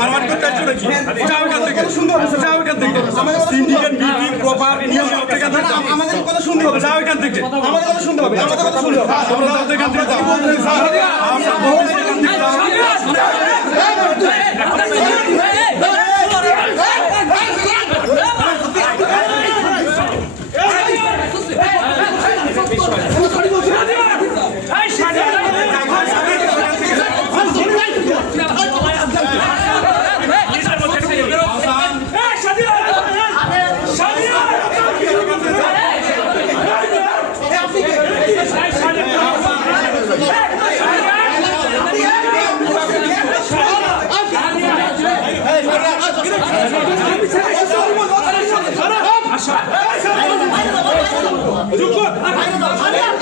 মারমার করতে আসছো নাকি যাও এখান থেকে যাও এখান থেকে সিন্ডিকেট মিটিং প্রপার নিয়ম। আমাদের কথা শুনতে হবে যাও এখান থেকে আমাদের কথা শুনতে হবে আমাদের কথা শুনতে হবে আমরা এখান থেকে যাও যাও।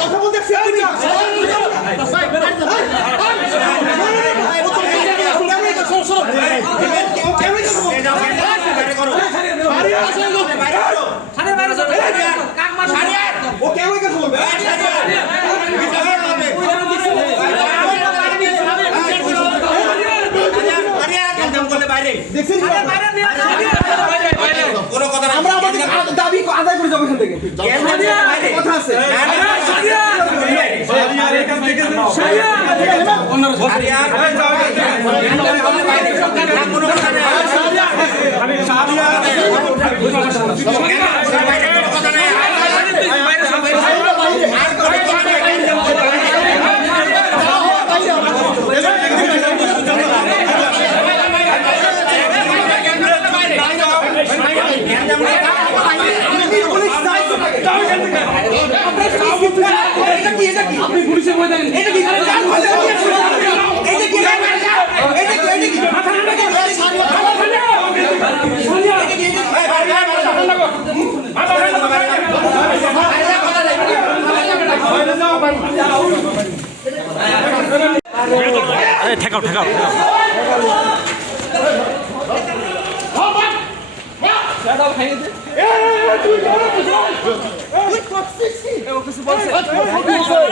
কথা বলতে দেখছেন আমরা আমাদের দাবি আদায় করে যাব এখান থেকে। কথা আছে। আর এখান থেকে যাও। এই যাও এখান থেকে। এটা কি এটা কি আপনি পুলিশের ময়দানে এটা কি এটা কি এটা কি এটা কি মাথা নাড়া কি ঠেকাও ঠেকাও ঠেকাও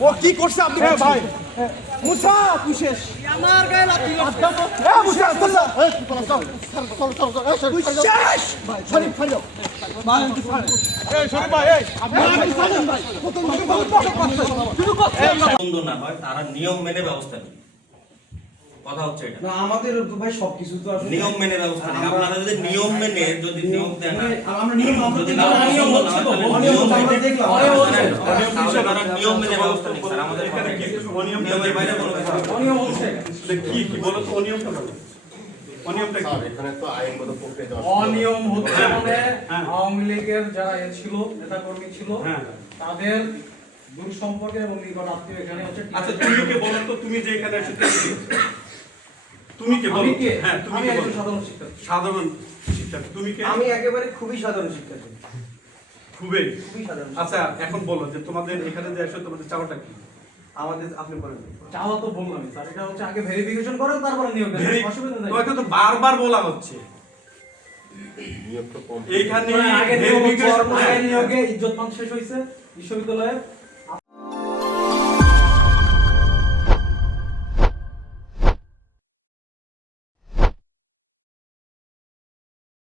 ও কি করছে আপনি ভাই মুসা তুই শেষ। আমার গায়ে লাঠি এ মুসা আব্দুল্লাহ তুই শেষ? কত কত কত কত কত কত কত নেবে। কথা হচ্ছে এটা। না আমাদের তো ভাই সবকিছু তো আসলে নিয়ম মেনে ব্যবস্থা আপনারা যদি নিয়ম মেনে যদি নিয়ম দেন। আমরা নিয়ম আমরা যদি নিয়ম হচ্ছে তো, অনিয়ম নিয়ম আমরা মেনে- দেখলাম, হচ্ছে। তারা নিয়ম মেনে ব্যবস্থা স্যার। আমাদের এখানে কি অনিয়ম নিয়মের বাইরে কোনো অনিয়ম হচ্ছে। কি কি বলো তো অনিয়মটা বলো। অনিয়মটা কি? অনিয়ম হচ্ছে মানে হ্যাঁ। আওয়ামী লীগের যারা এ ছিল নেতা কর্মী ছিল হ্যাঁ। তাদের দূর সম্পর্কে এবং নিকট আত্মীয় এখানে হচ্ছে আচ্ছা তুমি কে বলো তো তুমি যে এখানে এসেছ তুমি কে বলো? হ্যাঁ তুমি কে বলো? সাধারণ শিক্ষার্থী সাধারণ শিক্ষার্থী তুমি কে? আমি একেবারে খুবই সাধারণ শিক্ষার্থী খুবই? খুবই সাধারণ আচ্ছা এখন বলো যে তোমাদের এখানে যে এসে তোমাদের চাওয়াটা কি? আমাদের আপনি বলেন। চাওয়া তো বললামই স্যার এটা হচ্ছে আগে ভেরিফিকেশন করেন তারপরে নিয়োগ দেন অসুবিধা নেই। তোমাকে তো বারবার বলা হচ্ছে। এইখানে আগে নিয়োগ কর্মচারী নিয়োগে ইজ্জত মান শেষ হয়েছে বিশ্ববিদ্যালয়ে।